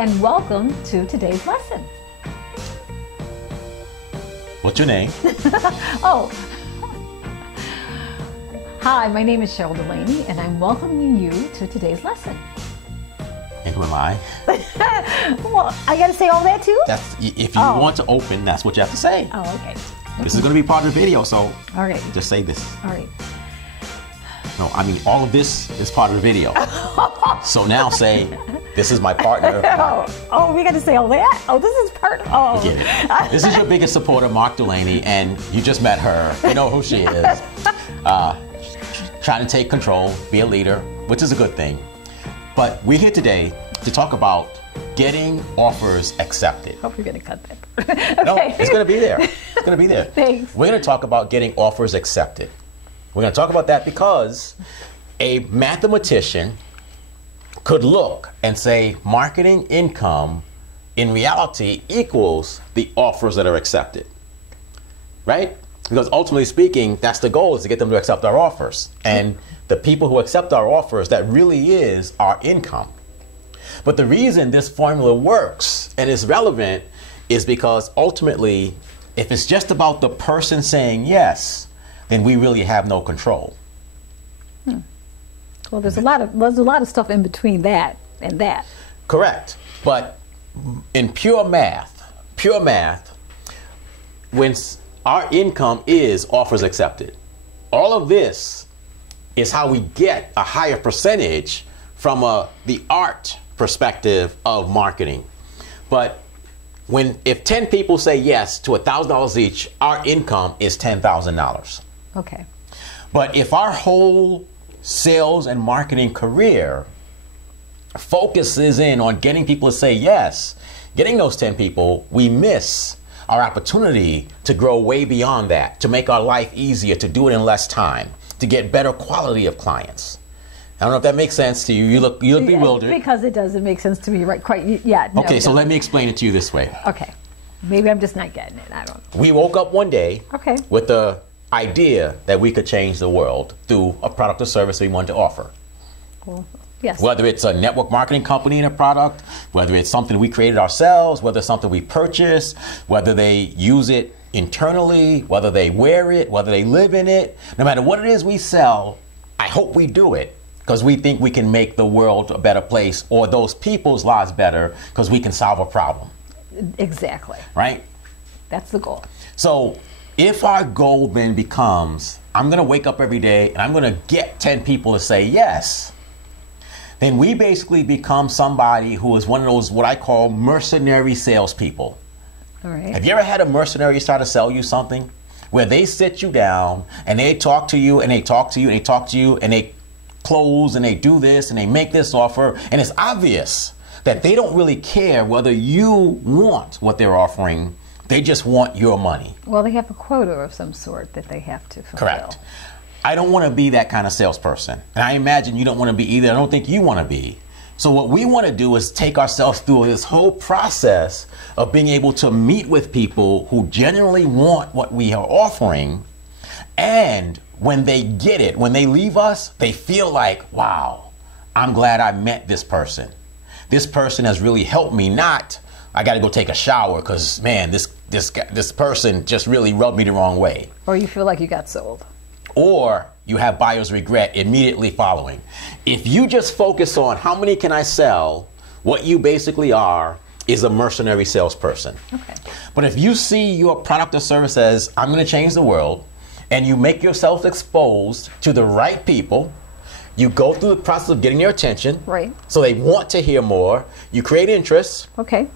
and welcome to today's lesson. What's your name? Oh, hi, my name is Cheryl Delaney, and I'm welcoming you to today's lesson. And who am I? Well, I got to say all that too? If you want to open, that's what you have to say. Oh, okay. This is going to be part of the video, so All right. just say this. All right. No, I mean, all of this is part of the video. So now say, this is my partner. Oh, we got to say all that? Oh, this is part. Oh. Get it. This is your biggest supporter, Mark Delaney, and you just met her. You know who she is. Trying to take control, be a leader, which is a good thing. But we're here today to talk about getting offers accepted. Hope you're going to cut that part. Okay. No, it's going to be there. It's going to be there. Thanks. We're going to talk about getting offers accepted. We're going to talk about that because a mathematician could look and say marketing income in reality equals the offers that are accepted, right? Because ultimately speaking, that's the goal, is to get them to accept our offers. And the people who accept our offers, that really is our income. But the reason this formula works and is relevant is because ultimately, if it's just about the person saying yes, then we really have no control. Well, there's a lot of stuff in between that and that. Correct. But in pure math, when our income is offers accepted, all of this is how we get a higher percentage from the art perspective of marketing. But if 10 people say yes to $1,000 each, our income is $10,000. Okay. But if our whole sales and marketing career focuses in on getting people to say yes, getting those 10 people, we miss our opportunity to grow way beyond that, to make our life easier, to do it in less time, to get better quality of clients. I don't know if that makes sense to you. You look bewildered. Because it does. It makes sense to me, right? Quite. Yeah. No, okay, so let me explain it to you this way. Okay. Maybe I'm just not getting it. I don't know. We woke up one day with the idea that we could change the world through a product or service we wanted to offer. Well, yes. Whether it's a network marketing company and a product, whether it's something we created ourselves, whether it's something we purchased, whether they use it internally, whether they wear it, whether they live in it, no matter what it is we sell, I hope we do it because we think we can make the world a better place or those people's lives better because we can solve a problem. Exactly. Right? That's the goal. So if our goal then becomes, I'm going to wake up every day and I'm going to get 10 people to say yes, then we basically become somebody who is one of those what I call mercenary salespeople. All right. Have you ever had a mercenary try to sell you something where they sit you down and they talk to you and they talk to you and they talk to you and they close and they do this and they make this offer, and it's obvious that they don't really care whether you want what they're offering. They just want your money. Well, they have a quota of some sort that they have to fulfill. Correct. I don't want to be that kind of salesperson. And I imagine you don't want to be either. I don't think you want to be. So what we want to do is take ourselves through this whole process of being able to meet with people who genuinely want what we are offering. And when they get it, when they leave us, they feel like, wow, I'm glad I met this person. This person has really helped me, not I got to go take a shower because, man, this person just really rubbed me the wrong way. Or you feel like you got sold. Or you have buyer's regret immediately following. If you just focus on how many can I sell, what you basically are is a mercenary salesperson. Okay. But if you see your product or service as, I'm going to change the world, and you make yourself exposed to the right people, you go through the process of getting their attention. Right. So they want to hear more. You create interest. Okay.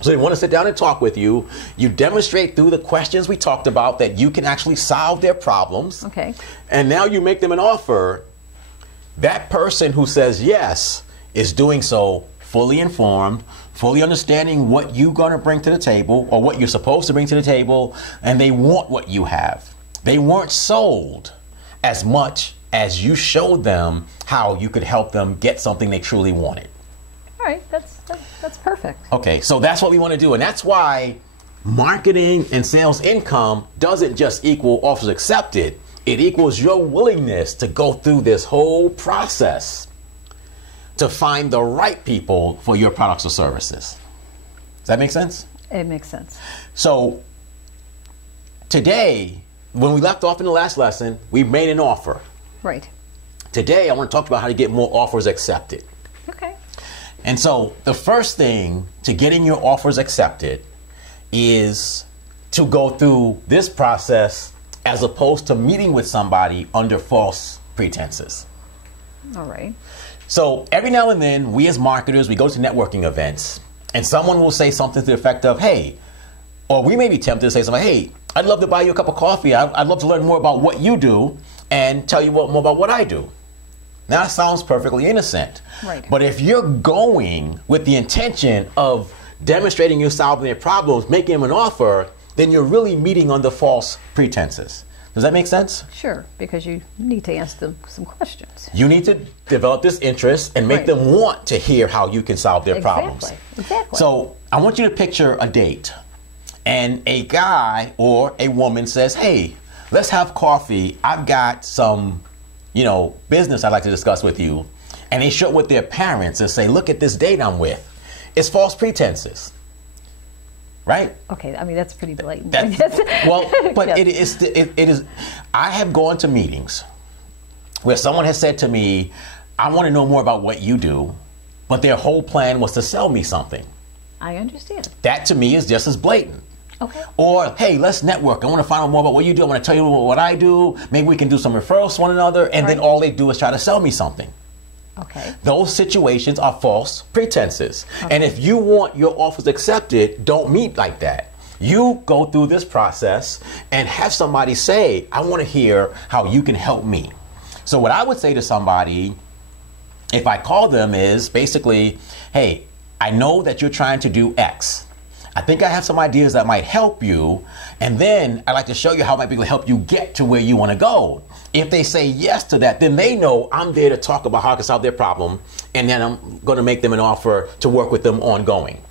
So they want to sit down and talk with you. You demonstrate through the questions we talked about that you can actually solve their problems. Okay. And now you make them an offer. That person who says yes is doing so fully informed, fully understanding what you're going to bring to the table or what you're supposed to bring to the table, and they want what you have. They weren't sold as much as you showed them how you could help them get something they truly wanted. All right, that's perfect. Okay, so that's what we want to do, and that's why marketing and sales income doesn't just equal offers accepted. It equals your willingness to go through this whole process to find the right people for your products or services. Does that make sense? It makes sense. So today, when we left off in the last lesson, we made an offer. Right. Today, I want to talk about how to get more offers accepted. Okay. And so the first thing to getting your offers accepted is to go through this process as opposed to meeting with somebody under false pretenses. All right. So every now and then, we as marketers, we go to networking events and someone will say something to the effect of, hey, or we may be tempted to say something, hey, I'd love to buy you a cup of coffee. I'd love to learn more about what you do and tell you more about what I do. Now, that sounds perfectly innocent. Right. But if you're going with the intention of demonstrating you're solving their problems, making them an offer, then you're really meeting under false pretenses. Does that make sense? Sure, because you need to ask them some questions. You need to develop this interest and make Right. them want to hear how you can solve their problems. Exactly. So I want you to picture a date, and a guy or a woman says, hey, let's have coffee. I've got some, business I'd like to discuss with you. And they show it with their parents and say, look at this date I'm with. It's false pretenses. Right? Okay, I mean, that's pretty blatant. Well, but Yes. it is. I have gone to meetings where someone has said to me, I want to know more about what you do, but their whole plan was to sell me something. I understand. That to me is just as blatant. Okay. Or, hey, let's network. I want to find out more about what you do. I want to tell you what I do. Maybe we can do some referrals to one another. And then Right. all they do is try to sell me something. Okay. Those situations are false pretenses. And if you want your offers accepted, don't meet like that. You go through this process and have somebody say, I want to hear how you can help me. So what I would say to somebody, if I call them, is basically, hey, I know that you're trying to do X. I think I have some ideas that might help you. And then I'd like to show you how I might be able to help you get to where you want to go. If they say yes to that, then they know I'm there to talk about how I can solve their problem. And then I'm going to make them an offer to work with them ongoing.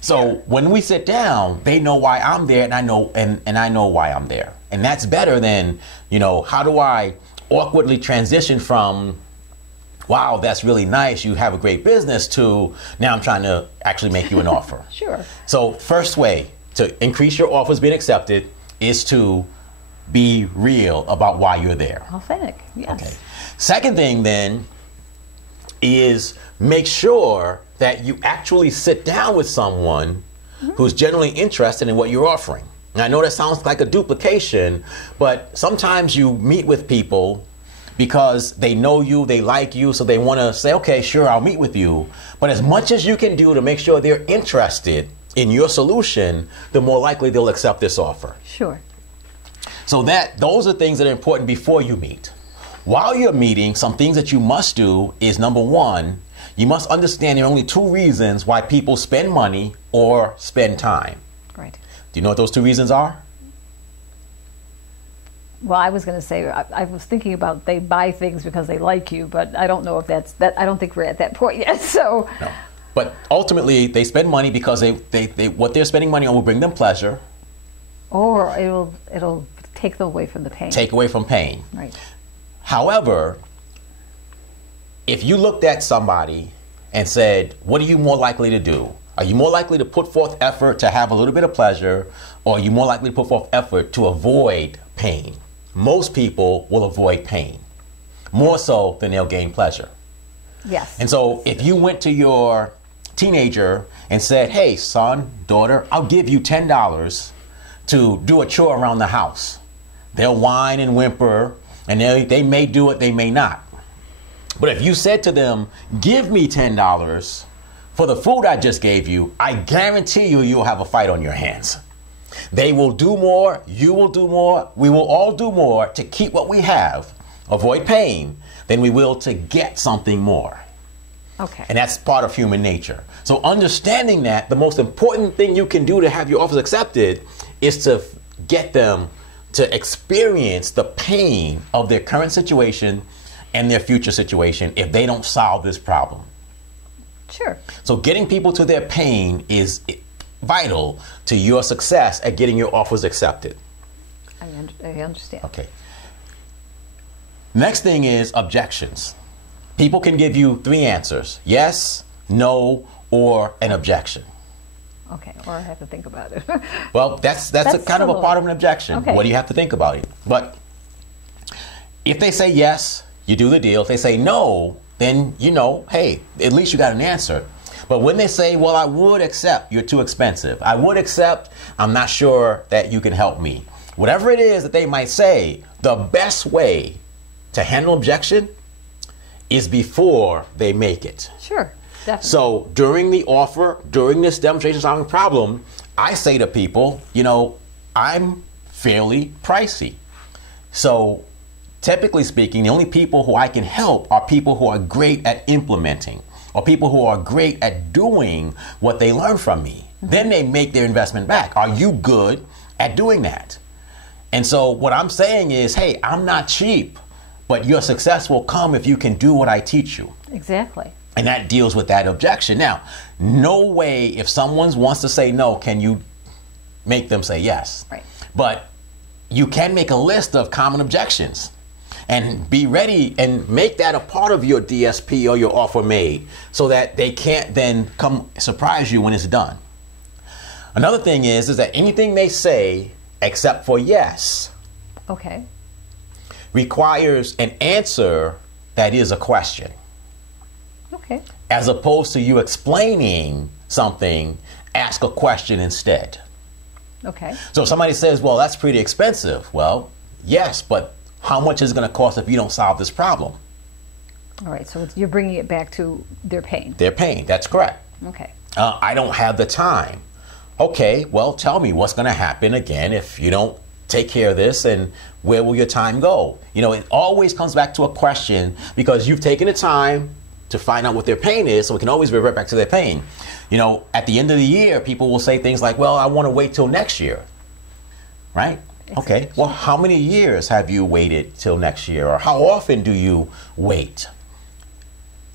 So when we sit down, they know why I'm there, and I know why I'm there. And that's better than, how do I awkwardly transition from, wow, that's really nice, you have a great business, to now I'm trying to actually make you an offer. Sure. So first way to increase your offers being accepted is to be real about why you're there. Authentic, yes. Okay. Second thing then is make sure that you actually sit down with someone who's genuinely interested in what you're offering. And I know that sounds like a duplication, but sometimes you meet with people because they know you, they like you, so they want to say, okay, sure, I'll meet with you. But as much as you can do to make sure they're interested in your solution, the more likely they'll accept this offer. Sure. So those are things that are important before you meet. While you're meeting, some things that you must do is, number one, you must understand there are only two reasons why people spend money or spend time. Right. Do you know what those two reasons are? Well, I was going to say, I was thinking about they buy things because they like you, but I don't know if that's that. I don't think we're at that point yet. So. No. But ultimately, they spend money because they what they're spending money on will bring them pleasure. Or it'll take them away from the pain. Take away from pain. Right. However, if you looked at somebody and said, what are you more likely to do? Are you more likely to put forth effort to have a little bit of pleasure, or are you more likely to put forth effort to avoid pain? Most people will avoid pain, more so than they'll gain pleasure. Yes. And so if you went to your teenager and said, hey, son, daughter, I'll give you $10 to do a chore around the house. They'll whine and whimper, and they may do it, they may not. But if you said to them, give me $10 for the food I just gave you, I guarantee you'll have a fight on your hands. They will do more, you will do more, we will all do more to keep what we have, avoid pain, than we will to get something more. Okay. And that's part of human nature. So understanding that, the most important thing you can do to have your offers accepted is to get them to experience the pain of their current situation and their future situation if they don't solve this problem. Sure. So getting people to their pain is vital to your success at getting your offers accepted. I understand. Okay. Next thing is objections. People can give you three answers: yes, no, or an objection. Okay, or I have to think about it. Well, that's a kind of a part of an objection. Okay. What do you have to think about it? But if they say yes, you do the deal. If they say no, then you know, hey, at least you got an answer. But when they say, well, I would accept, you're too expensive. I would accept, I'm not sure that you can help me. Whatever it is that they might say, the best way to handle objection is before they make it. Sure, definitely. So during the offer, during this demonstration solving problem, I say to people, you know, I'm fairly pricey. So typically speaking, the only people who I can help are people who are great at implementing, or people who are great at doing what they learn from me. Then they make their investment back. Are you good at doing that? And so what I'm saying is, hey, I'm not cheap, but your success will come if you can do what I teach you. Exactly. And that deals with that objection. Now, no way, if someone wants to say no, can you make them say yes. Right. But you can make a list of common objections and be ready and make that a part of your DSP or your offer made so that they can't then come surprise you when it's done. Another thing is that anything they say except for yes Okay. requires an answer that is a question, Okay. as opposed to you explaining something. Ask a question instead. Okay. So if somebody says, well, that's pretty expensive. Well, yes, but how much is it going to cost if you don't solve this problem? All right. So you're bringing it back to their pain. Their pain. That's correct. Okay. I don't have the time. Okay, well, tell me what's going to happen again if you don't take care of this, and where will your time go? You know, it always comes back to a question because you've taken the time to find out what their pain is, so we can always revert back to their pain. You know, at the end of the year, people will say things like, well, I want to wait till next year, right? Okay, well, how many years have you waited till next year, or how often do you wait?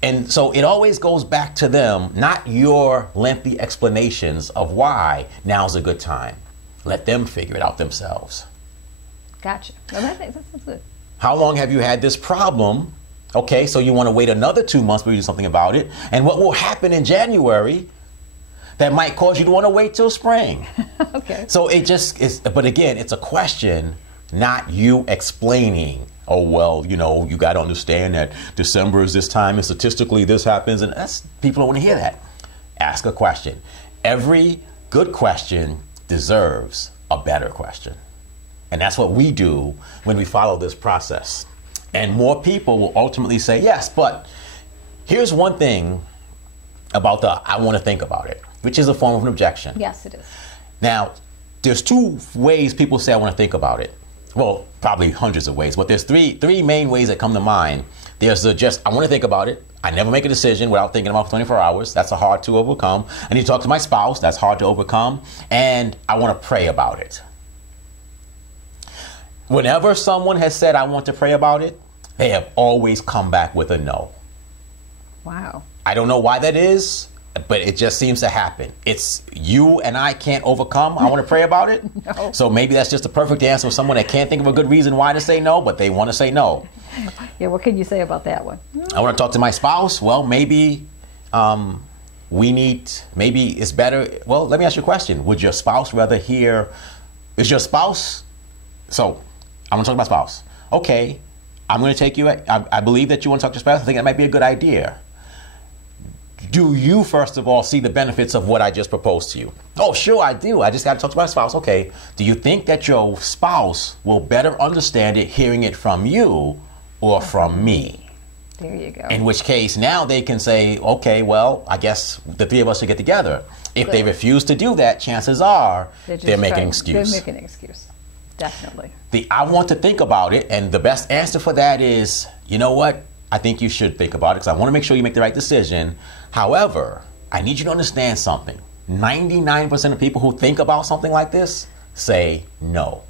And so it always goes back to them, not your lengthy explanations of why now's a good time. Let them figure it out themselves. Gotcha. Well, that's good. How long have you had this problem? Okay, so you want to wait another 2 months before you do something about it. And what will happen in January that might cause you to want to wait till spring? Okay. So it just is, but again, it's a question, not you explaining. Oh, well, you know, you got to understand that December is this time and statistically this happens. And that's, people don't want to hear that. Ask a question. Every good question deserves a better question. And that's what we do when we follow this process. And more people will ultimately say yes. But here's one thing about the I want to think about it, which is a form of an objection. Yes, it is. Now, there's two ways people say I want to think about it. Well, probably hundreds of ways, but there's three main ways that come to mind. There's the just, I want to think about it. I never make a decision without thinking about it for 24 hours. That's hard to overcome. I need to talk to my spouse. That's hard to overcome. And I want to pray about it. Whenever someone has said, I want to pray about it, they have always come back with a no. Wow. I don't know why that is, but it just seems to happen. It's you and I can't overcome. I want to pray about it. No. So maybe that's just a perfect answer of someone that can't think of a good reason why to say no, but they want to say no. Yeah, what can you say about that one? I want to talk to my spouse. Well, maybe maybe it's better. Well, let me ask you a question. Would your spouse rather hear, is your spouse, so I want to talk to my spouse. Okay, I'm going to take you, I believe that you want to talk to your spouse. I think that might be a good idea. Do you, first of all, see the benefits of what I just proposed to you? Oh, sure, I do. I just got to talk to my spouse. Okay. Do you think that your spouse will better understand it hearing it from you or from me? There you go. In which case, now they can say, okay, well, I guess the three of us should get together. If they refuse to do that, chances are they're making an excuse. They're making an excuse. Definitely. I want to think about it, and the best answer for that is, you know what? I think you should think about it because I want to make sure you make the right decision. However, I need you to understand something. 99% of people who think about something like this say no.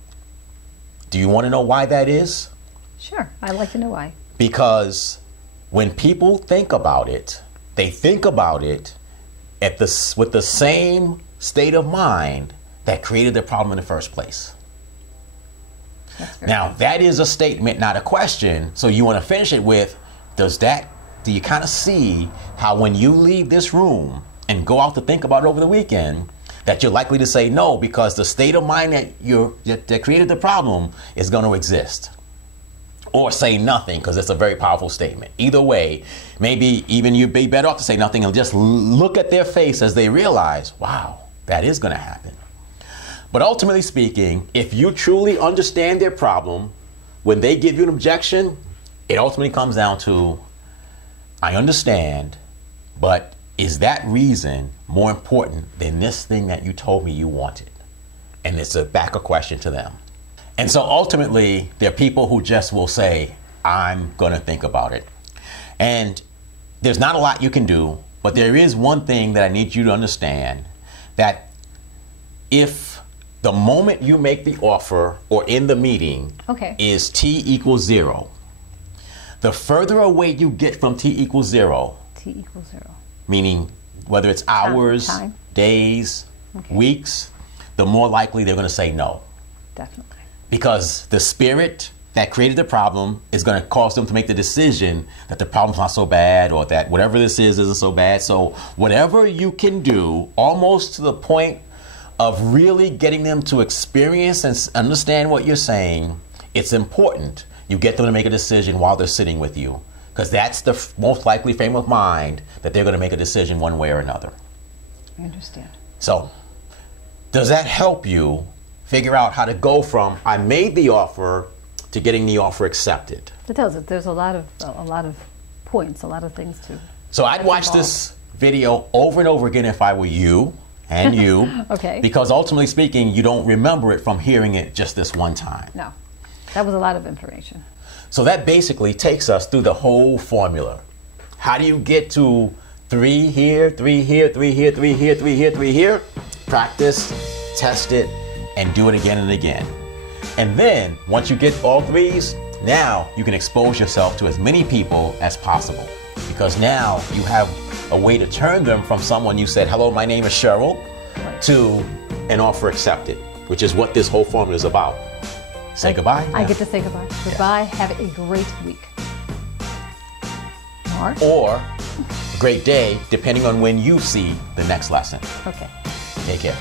Do you want to know why that is? Sure. I'd like to know why. Because when people think about it, they think about it with the same state of mind that created the problem in the first place. Now, that is a statement, not a question. So you want to finish it with, does that do you kind of see how when you leave this room and go out to think about it over the weekend, that you're likely to say no because the state of mind that created the problem is going to exist? Or say nothing because it's a very powerful statement. Either way, maybe even you'd be better off to say nothing and just look at their face as they realize, wow, that is going to happen. But ultimately speaking, if you truly understand their problem, when they give you an objection, it ultimately comes down to, I understand, but is that reason more important than this thing that you told me you wanted? And it's a back a question to them. And so ultimately, there are people who just will say, I'm going to think about it. And there's not a lot you can do, but there is one thing that I need you to understand, that if the moment you make the offer or in the meeting is T equals 0, the further away you get from T equals 0, meaning whether it's hours, days, weeks, the more likely they're going to say no. Definitely. Because the spirit that created the problem is going to cause them to make the decision that the problem's not so bad, or that whatever this is isn't so bad. So whatever you can do, almost to the point of really getting them to experience and understand what you're saying, it's important you get them to make a decision while they're sitting with you. Because that's the most likely frame of mind that they're going to make a decision one way or another. I understand. So does that help you figure out how to go from I made the offer to getting the offer accepted? It does. There's a lot of points, a lot of things to. So I'd watch this video over and over again if I were you and you. Okay. Because ultimately speaking, you don't remember it from hearing it just this one time. No, that was a lot of information. So that basically takes us through the whole formula. How do you get to 3 here, 3 here, 3 here, 3 here, 3 here, 3 here? Practice, test it, and do it again and again. And then once you get all 3s, now you can expose yourself to as many people as possible, because now you have a way to turn them from someone you said, hello, my name is Cheryl, to an offer accepted, which is what this whole formula is about. Say goodbye. I get to say goodbye. Goodbye. Have a great week. Or a great day, depending on when you see the next lesson. Okay. Take care.